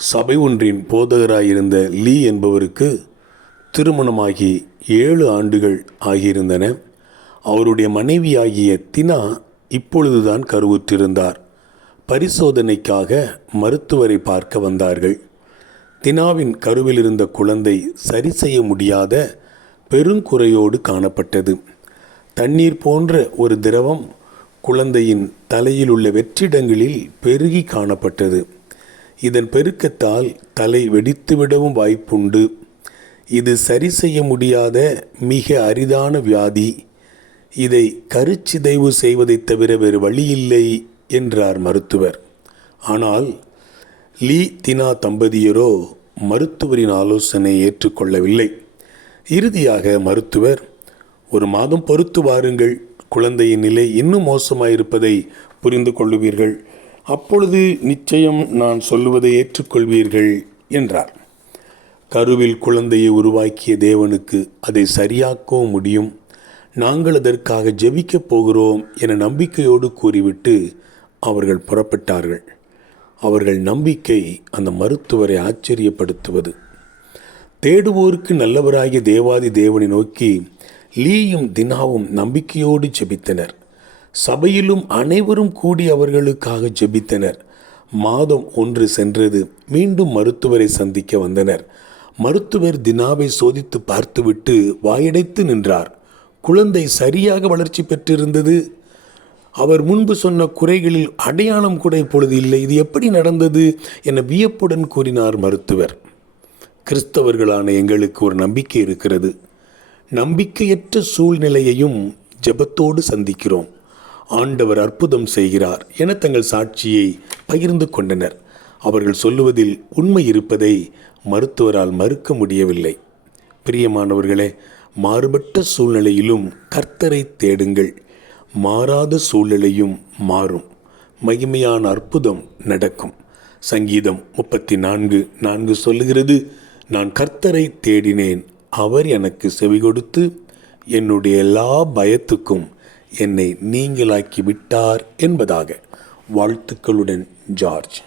சபை ஒன்றின் போதகராயிருந்த லீ என்பவருக்கு திருமணமாகி ஏழு ஆண்டுகள் ஆகியிருந்தன. அவருடைய மனைவியாகிய தினா இப்பொழுதுதான் கருவுற்றிருந்தார். பரிசோதனைக்காக மருத்துவரை பார்க்க வந்தார்கள். தினாவின் கருவில் இருந்த குழந்தை சரி செய்ய முடியாத பெருங்குறையோடு காணப்பட்டது. தண்ணீர் போன்ற ஒரு திரவம் குழந்தையின் தலையில் உள்ள வெற்றிடங்களில் பெருகி காணப்பட்டது. இதன் பெருக்கத்தால் தலை வெடித்துவிடவும் வாய்ப்புண்டு. இது சரி செய்ய முடியாத மிக அரிதான வியாதி. இதை கருச்சிதைவு செய்வதைத் தவிர வேறு வழியில்லை என்றார் மருத்துவர். ஆனால் லீ தினா தம்பதியரோ மருத்துவரின் ஆலோசனை ஏற்றுக்கொள்ளவில்லை. இறுதியாக மருத்துவர் ஒரு மாதம் பொறுத்து வாருங்கள். குழந்தையின் நிலை இன்னும் மோசமாயிருப்பதை புரிந்து கொள்ளுவீர்கள். அப்பொழுது நிச்சயம் நான் சொல்லுவதை ஏற்றுக்கொள்வீர்கள் என்றார். கருவில் குழந்தையை உருவாக்கிய தேவனுக்கு அதை சரியாக்கவும் முடியும். நாங்கள் அதற்காக ஜெபிக்கப் போகிறோம் என நம்பிக்கையோடு கூறிவிட்டு அவர்கள் புறப்பட்டார்கள். அவர்கள் நம்பிக்கை அந்த மருத்துவரை ஆச்சரியப்படுத்துவது. தேடுவோருக்கு நல்லவராகிய தேவாதி தேவனை நோக்கி லீயும் தினாவும் நம்பிக்கையோடு ஜெபித்தனர். சபையிலும் அனைவரும் கூடி அவர்களுக்காக ஜெபித்தனர். மாதம் ஒன்று சென்றது. மீண்டும் மருத்துவரை சந்திக்க வந்தனர். மருத்துவர் தினாவை சோதித்து பார்த்துவிட்டு வாயடைத்து நின்றார். குழந்தை சரியாக வளர்ச்சி பெற்றிருந்தது. அவர் முன்பு சொன்ன குறைகளில் அடையாளம் கூட இப்பொழுது இல்லை. இது எப்படி நடந்தது என வியப்புடன் கூறினார் மருத்துவர். கிறிஸ்தவர்களான எங்களுக்கு ஒரு நம்பிக்கை இருக்கிறது. நம்பிக்கையற்ற சூழ்நிலையையும் ஜெபத்தோடு சந்திக்கிறோம். ஆண்டவர் அற்புதம் செய்கிறார் என தங்கள் சாட்சியை பகிர்ந்து கொண்டனர். அவர்கள் சொல்லுவதில் உண்மை இருப்பதை மருத்துவரால் மறுக்க முடியவில்லை. பிரியமானவர்களே மாறுபட்ட சூழ்நிலையிலும் கர்த்தரை தேடுங்கள். மாறாத சூழ்நிலையும் மாறும். மகிமையான அற்புதம் நடக்கும். சங்கீதம் முப்பத்தி நான்கு நான்கு சொல்லுகிறது நான் கர்த்தரை தேடினேன் அவர் எனக்கு செவி கொடுத்து என்னுடைய எல்லா பயத்துக்கும் என்னை நீங்களாக்கி விட்டார் என்பதாக வாழ்த்துக்களுடன் ஜார்ஜ்.